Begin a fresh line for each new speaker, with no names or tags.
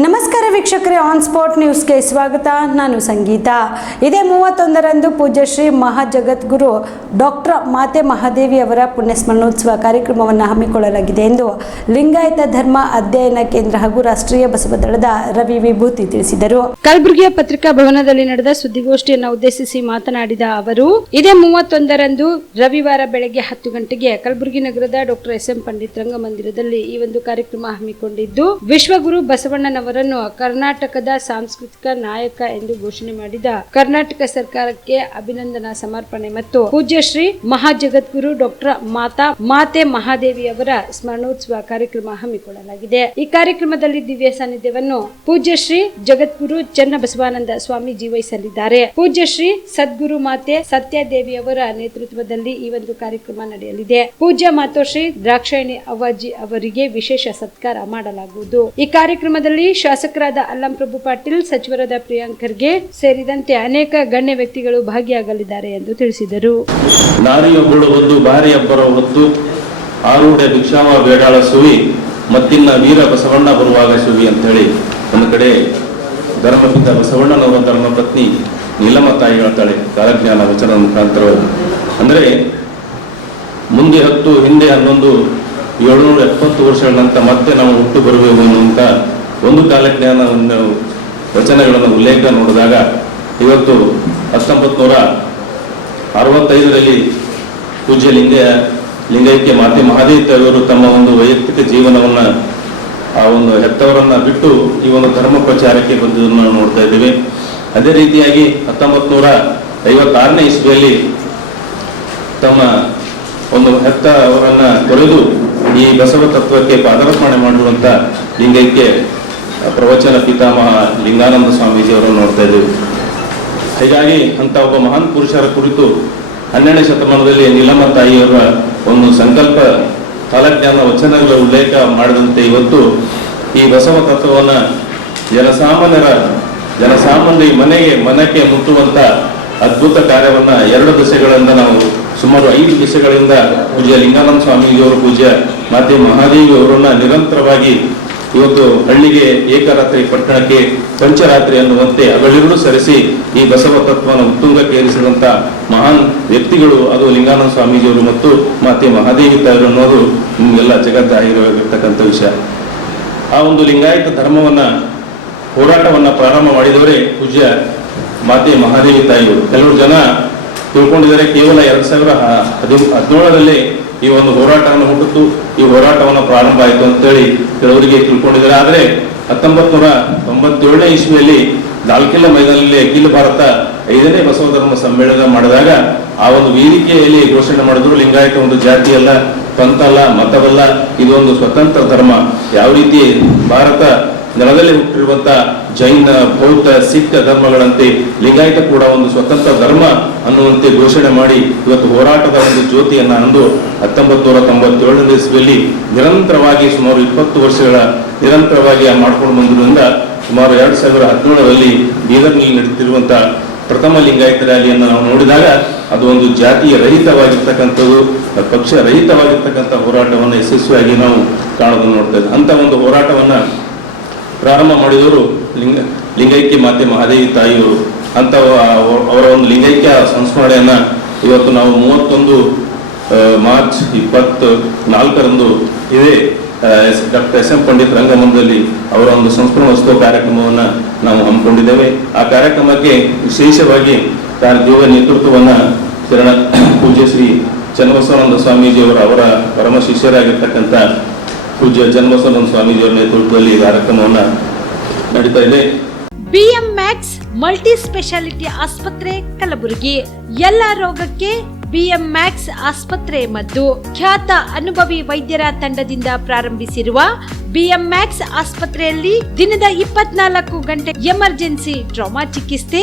ನಮಸ್ಕಾರ ವೀಕ್ಷಕರೇ on spot ನ್ಯೂಸ್ಗೆ ಸ್ವಾಗತ. ನಾನು ಸಂಗೀತ. ಇದೇ ಮೂವತ್ತೊಂದರಂದು ಪೂಜ್ಯ ಶ್ರೀ ಮಹಾಜಗದ್ಗುರು ಡಾಕ್ಟರ್ ಮಾತೆ ಮಹಾದೇವಿ ಅವರ ಪುಣ್ಯಸ್ಮರಣೋತ್ಸವ ಕಾರ್ಯಕ್ರಮವನ್ನು ಹಮ್ಮಿಕೊಳ್ಳಲಾಗಿದೆ ಎಂದು ಲಿಂಗಾಯತ ಧರ್ಮ ಅಧ್ಯಯನ ಕೇಂದ್ರ ಹಾಗೂ ರಾಷ್ಟ್ರೀಯ ಬಸವ ದಳದ ರವಿ ವಿಭೂತಿ ತಿಳಿಸಿದರು. ಕಲಬುರಗಿಯ ಪತ್ರಿಕಾ ಭವನದಲ್ಲಿ ನಡೆದ ಸುದ್ದಿಗೋಷ್ಠಿಯನ್ನು ಉದ್ದೇಶಿಸಿ ಮಾತನಾಡಿದ ಅವರು, ಇದೇ ಮೂವತ್ತೊಂದರಂದು ರವಿವಾರ ಬೆಳಗ್ಗೆ ಹತ್ತು ಗಂಟೆಗೆ ಕಲಬುರಗಿ ನಗರದ ಡಾಕ್ಟರ್ ಎಸ್ ಎಂ ಪಂಡಿತ್ ರಂಗಮಂದಿರದಲ್ಲಿ ಈ ಒಂದು ಕಾರ್ಯಕ್ರಮ ಹಮ್ಮಿಕೊಂಡಿದ್ದು, ವಿಶ್ವಗುರು ಬಸವಣ್ಣನವರನ್ನು ಕರ್ನಾಟಕದ ಸಾಂಸ್ಕೃತಿಕ ನಾಯಕ ಎಂದು ಘೋಷಣೆ ಮಾಡಿದ ಕರ್ನಾಟಕ ಸರ್ಕಾರಕ್ಕೆ ಅಭಿನಂದನಾ ಸಮರ್ಪಣೆ ಮತ್ತು ಪೂಜ್ಯ ಶ್ರೀ ಮಹಾಜಗದ್ಗುರು ಡಾಕ್ಟರ್ ಮಾತಾ ಮಾತೆ ಮಹಾದೇವಿ ಅವರ ಸ್ಮರಣೋತ್ಸವ ಕಾರ್ಯಕ್ರಮ ಹಮ್ಮಿಕೊಳ್ಳಲಾಗಿದೆ. ಈ ಕಾರ್ಯಕ್ರಮದಲ್ಲಿ ದಿವ್ಯ ಸಾನ್ನಿಧ್ಯವನ್ನು ಪೂಜ್ಯ ಶ್ರೀ ಜಗದ್ಗುರು ಚನ್ನಬಸವಾನಂದ ಸ್ವಾಮೀಜಿ ವಹಿಸಲಿದ್ದಾರೆ. ಪೂಜ್ಯ ಶ್ರೀ ಸದ್ಗುರು ಮಾತೆ ಸತ್ಯದೇವಿ ಅವರ ನೇತೃತ್ವದಲ್ಲಿ ಈ ಒಂದು ಕಾರ್ಯಕ್ರಮ ನಡೆಯಲಿದೆ. ಪೂಜ್ಯ ಮಾತೋಶ್ರೀ ದ್ರಾಕ್ಷಾಯಣಿ ಅವಾಜಿ ಅವರಿಗೆ ವಿಶೇಷ ಸತ್ಕಾರ ಮಾಡಲಾಗುವುದು. ಈ ಕಾರ್ಯಕ್ರಮದಲ್ಲಿ ಶಾಸಕರಾದ ಅಲ್ಲಂ ಪ್ರಭು ಪಾಟೀಲ್, ಸಚಿವರಾದ ಪ್ರಿಯಾಂಕರ್ಗೆ ಸೇರಿದಂತೆ ಅನೇಕ ಗಣ್ಯ ವ್ಯಕ್ತಿಗಳು ಭಾಗಿಯಾಗಲಿದ್ದಾರೆ ಎಂದು ತಿಳಿಸಿದರು.
ನಾರಿಯೊಬ್ಬಳು ಒಂದು ಬಾರಿಯೊಬ್ಬರ ಹೊತ್ತು ಆರೂಢ ಭಿಕ್ಷಾವ ಬೇಡಾಳ ಸುವಿ, ಮತ್ತಿನ್ನ ವೀರ ಬಸವಣ್ಣ ಬರುವಾಗ ಸುವಿ ಅಂತ ಹೇಳಿ ಒಂದು ಕಡೆ ಧರ್ಮಪಿತ ಬಸವಣ್ಣನವರ ಧರ್ಮಪತ್ನಿ ನೀಲಮ್ಮ ತಾಯಿ ಹೇಳ್ತಾಳೆ, ಕಾಲಜ್ಞಾನ ವಚನ ಮುಖಾಂತರವಾಗಿ ಅಂದರೆ ಮುಂದೆ ಹತ್ತು, ಹಿಂದೆ ಹನ್ನೊಂದು, ಏಳುನೂರ ಎಪ್ಪತ್ತು ವರ್ಷಗಳ ನಂತರ ಮತ್ತೆ ನಾವು ಹುಟ್ಟು ಬರಬೇಕು ಅನ್ನುವಂಥ ಒಂದು ಕಾಲಜ್ಞಾನವನ್ನು ವಚನಗಳನ್ನು ಉಲ್ಲೇಖ ನೋಡಿದಾಗ ಇವತ್ತು ಹತ್ತೊಂಬತ್ತು ನೂರ ಅರವತ್ತೈದರಲ್ಲಿ ಪೂಜ್ಯ ಲಿಂಗ, ಲಿಂಗೈಕ್ಯ ಮಾತೆ ಮಹಾದೇವಿಯವರು ತಮ್ಮ ಒಂದು ವೈಯಕ್ತಿಕ ಜೀವನವನ್ನ, ಆ ಒಂದು ಹೆತ್ತವರನ್ನ ಬಿಟ್ಟು ಈ ಒಂದು ಧರ್ಮ ಪ್ರಚಾರಕ್ಕೆ ಬಂದಿದ್ದನ್ನು ನೋಡ್ತಾ ಇದ್ದೇವೆ. ಅದೇ ರೀತಿಯಾಗಿ ಹತ್ತೊಂಬತ್ತು ನೂರ ಐವತ್ತಾರನೇ ಇಸ್ವಿಯಲ್ಲಿ ತಮ್ಮ ಒಂದು ಹೆತ್ತ ಅವರನ್ನ ತೊರೆದು ಈ ಬಸವ ತತ್ವಕ್ಕೆ ಪಾದಾರ್ಪಣೆ ಮಾಡುವಂಥ ಲಿಂಗೈಕ್ಯ ಪ್ರವಚನ ಪಿತಾಮಹ ಲಿಂಗಾನಂದ ಸ್ವಾಮೀಜಿ ಅವರನ್ನು ನೋಡ್ತಾ ಇದ್ದೇವೆ ಹೀಗಾಗಿ ಅಂತ ಒಬ್ಬ ಮಹಾನ್ ಪುರುಷರ ಕುರಿತು ಹನ್ನೆರಡನೇ ಶತಮಾನದಲ್ಲಿ ನೀಲಮ್ಮ ತಾಯಿಯವರ ಒಂದು ಸಂಕಲ್ಪ ಕಾಲಜ್ಞಾನ ವಚನಗಳ ಉಲ್ಲೇಖ ಮಾಡಿದಂತೆ ಇವತ್ತು ಈ ಬಸವ ತತ್ವವನ್ನು ಜನಸಾಮಾನ್ಯರ, ಜನಸಾಮಾನ್ಯ ಮನೆಗೆ ಮನಕ್ಕೆ ಮುಟ್ಟುವಂತ ಅದ್ಭುತ ಕಾರ್ಯವನ್ನ ಎರಡು ದಿಸೆಗಳಿಂದ ನಾವು ಸುಮಾರು ಐದು ದಿಸೆಗಳಿಂದ ಪೂಜ್ಯ ಲಿಂಗಾನಂದ ಸ್ವಾಮೀಜಿಯವರು ಪೂಜ್ಯ ಮಾತೆ ಮಹಾದೇವಿ ಅವರನ್ನ ನಿರಂತರವಾಗಿ ಇವತ್ತು ಹಳ್ಳಿಗೆ ಏಕರಾತ್ರಿ ಪಟ್ಟಣಕ್ಕೆ ಪಂಚರಾತ್ರಿ ಅನ್ನುವಂತೆ ಅಗಳಿರುಳು ಸರಿಸಿ ಈ ಬಸವ ತತ್ವವನ್ನು ಉತ್ತುಂಗಕ್ಕೆ ಏರಿಸಿದಂತ ಮಹಾನ್ ವ್ಯಕ್ತಿಗಳು ಅದು ಲಿಂಗಾನಂದ ಸ್ವಾಮೀಜಿಯವರು ಮತ್ತು ಮಾತೆ ಮಹಾದೇವಿ ತಾಯಿ ಅನ್ನೋದು ನಿಮಗೆಲ್ಲ ಆಗಿರತಕ್ಕಂತ ವಿಷಯ. ಆ ಒಂದು ಲಿಂಗಾಯತ ಧರ್ಮವನ್ನ, ಹೋರಾಟವನ್ನ ಪ್ರಾರಂಭ ಮಾಡಿದವರೇ ಪೂಜ್ಯ ಮಾತೆ ಮಹಾದೇವಿ ತಾಯಿಯವರು ಕೆಲವರು ಜನ ತಿಳ್ಕೊಂಡಿದ್ದಾರೆ, ಕೇವಲ ಎರಡ್ ಸಾವಿರ ಹದಿನೇಳರಲ್ಲಿ ಈ ಒಂದು ಹೋರಾಟವನ್ನು ಹುಟ್ಟಿತು ಈ ಹೋರಾಟವನ್ನು ಪ್ರಾರಂಭ ಆಯಿತು ಅಂತೇಳಿ ಕೆಲವರಿಗೆ ತಿಳ್ಕೊಂಡಿದ್ದಾರೆ. ಆದರೆ ಹತ್ತೊಂಬತ್ತು ನೂರ ತೊಂಬತ್ತೇಳನೇ ಇಸ್ವಿಯಲ್ಲಿ ಲಾಲ್ಕಿಲ್ಲ ಮೈದಾನದಲ್ಲಿ ಅಖಿಲ ಭಾರತ ಐದನೇ ಬಸವ ಧರ್ಮ ಸಮ್ಮೇಳನ ಮಾಡಿದಾಗ ಆ ಒಂದು ವೇದಿಕೆಯಲ್ಲಿ ಘೋಷಣೆ ಮಾಡಿದ್ರು, ಲಿಂಗಾಯತ ಒಂದು ಜಾತಿ ಅಲ್ಲ ಮತವಲ್ಲ, ಇದೊಂದು ಸ್ವತಂತ್ರ ಧರ್ಮ. ಯಾವ ರೀತಿ ಭಾರತ ನೆಲದಲ್ಲಿ ಹುಟ್ಟಿರುವಂತ ಜೈನ, ಬೌದ್ಧ, ಸಿಖ್ ಧರ್ಮಗಳಂತೆ ಲಿಂಗಾಯತ ಕೂಡ ಒಂದು ಸ್ವತಂತ್ರ ಧರ್ಮ ಅನ್ನುವಂತೆ ಘೋಷಣೆ ಮಾಡಿ ಇವತ್ತು ಹೋರಾಟದ ಒಂದು ಜ್ಯೋತಿಯನ್ನ ಅಂದು ಹತ್ತೊಂಬತ್ತು ನೂರ ತೊಂಬತ್ತೇಳನೇ ಇಸ್ವಿಯಲ್ಲಿ ನಿರಂತರವಾಗಿ ಸುಮಾರು ಇಪ್ಪತ್ತು ವರ್ಷಗಳ ನಿರಂತರವಾಗಿ ಮಾಡ್ಕೊಂಡು ಬಂದಿರುವುದರಿಂದ ಸುಮಾರು ಎರಡ್ ಸಾವಿರದ ಹದಿನೇಳರಲ್ಲಿ ಬೀದರ್ನಲ್ಲಿ ನಡೆಯುತ್ತಿರುವಂತ ಪ್ರಥಮ ಲಿಂಗಾಯತ ರ್ಯಾಲಿಯನ್ನು ನಾವು ನೋಡಿದಾಗ ಅದು ಒಂದು ಜಾತಿಯ ರಹಿತವಾಗಿರ್ತಕ್ಕಂಥದ್ದು, ಪಕ್ಷ ರಹಿತವಾಗಿರ್ತಕ್ಕಂಥ ಹೋರಾಟವನ್ನು ಯಶಸ್ವಿಯಾಗಿ ನಾವು ಕಾಣೋದನ್ನು ನೋಡ್ತೇವೆ ಅಂತ ಒಂದು ಹೋರಾಟವನ್ನ ಪ್ರಾರಂಭ ಮಾಡಿದವರು ಲಿಂಗ, ಲಿಂಗೈಕ್ಯ ಮಾತೆ ಮಹಾದೇವಿ ತಾಯಿಯವರು. ಅಂತ ಅವರ ಒಂದು ಲಿಂಗೈಕ್ಯ ಸಂಸ್ಮರಣೆಯನ್ನ ಇವತ್ತು ನಾವು ಮೂವತ್ತೊಂದು ಮಾರ್ಚ್ ಇಪ್ಪತ್ತು ನಾಲ್ಕರಂದು ಇದೇ ಡಾಕ್ಟರ್ ಎಸ್ ಎಂ ಪಂಡಿತ್ ರಂಗಮಂದಲ್ಲಿ ಅವರ ಒಂದು ಸಂಸ್ಮರಣೋತ್ಸವ ಕಾರ್ಯಕ್ರಮವನ್ನ ನಾವು ಹಮ್ಮಿಕೊಂಡಿದ್ದೇವೆ. ಆ ಕಾರ್ಯಕ್ರಮಕ್ಕೆ ವಿಶೇಷವಾಗಿ ತಾರ ದೇವರ ನೇತೃತ್ವವನ್ನ ಶರಣ, ಪೂಜ್ಯ ಶ್ರೀ ಚನ್ನಬಸವಾನಂದ ಸ್ವಾಮೀಜಿಯವರು ಅವರ ಪರಮ ಶಿಷ್ಯರಾಗಿರ್ತಕ್ಕಂಥ ಪೂಜ್ಯ ಚನ್ನಬಸವಾನಂದ ಸ್ವಾಮೀಜಿಯವರ ನೇತೃತ್ವದಲ್ಲಿ ಕಾರ್ಯಕ್ರಮವನ್ನ ನಡೀತಾ ಇದೆ.
ಬಿಎಂ ಮ್ಯಾಕ್ಸ್ ಮಲ್ಟಿ ಸ್ಪೆಷಾಲಿಟಿ ಆಸ್ಪತ್ರೆ, ಕಲಬುರಗಿ. ಎಲ್ಲ ರೋಗಕ್ಕೆ ಬಿಎಂ ಮ್ಯಾಕ್ಸ್ ಆಸ್ಪತ್ರೆ ಮತ್ತು ಖ್ಯಾತ ಅನುಭವಿ ವೈದ್ಯರ ತಂಡದಿಂದ ಪ್ರಾರಂಭಿಸಿರುವ ಬಿಎಂ ಮ್ಯಾಕ್ಸ್ ಆಸ್ಪತ್ರೆಯಲ್ಲಿ ದಿನದ ಇಪ್ಪತ್ನಾಲ್ಕು ಗಂಟೆ ಎಮರ್ಜೆನ್ಸಿ ಟ್ರಾಮಾ ಚಿಕಿತ್ಸೆ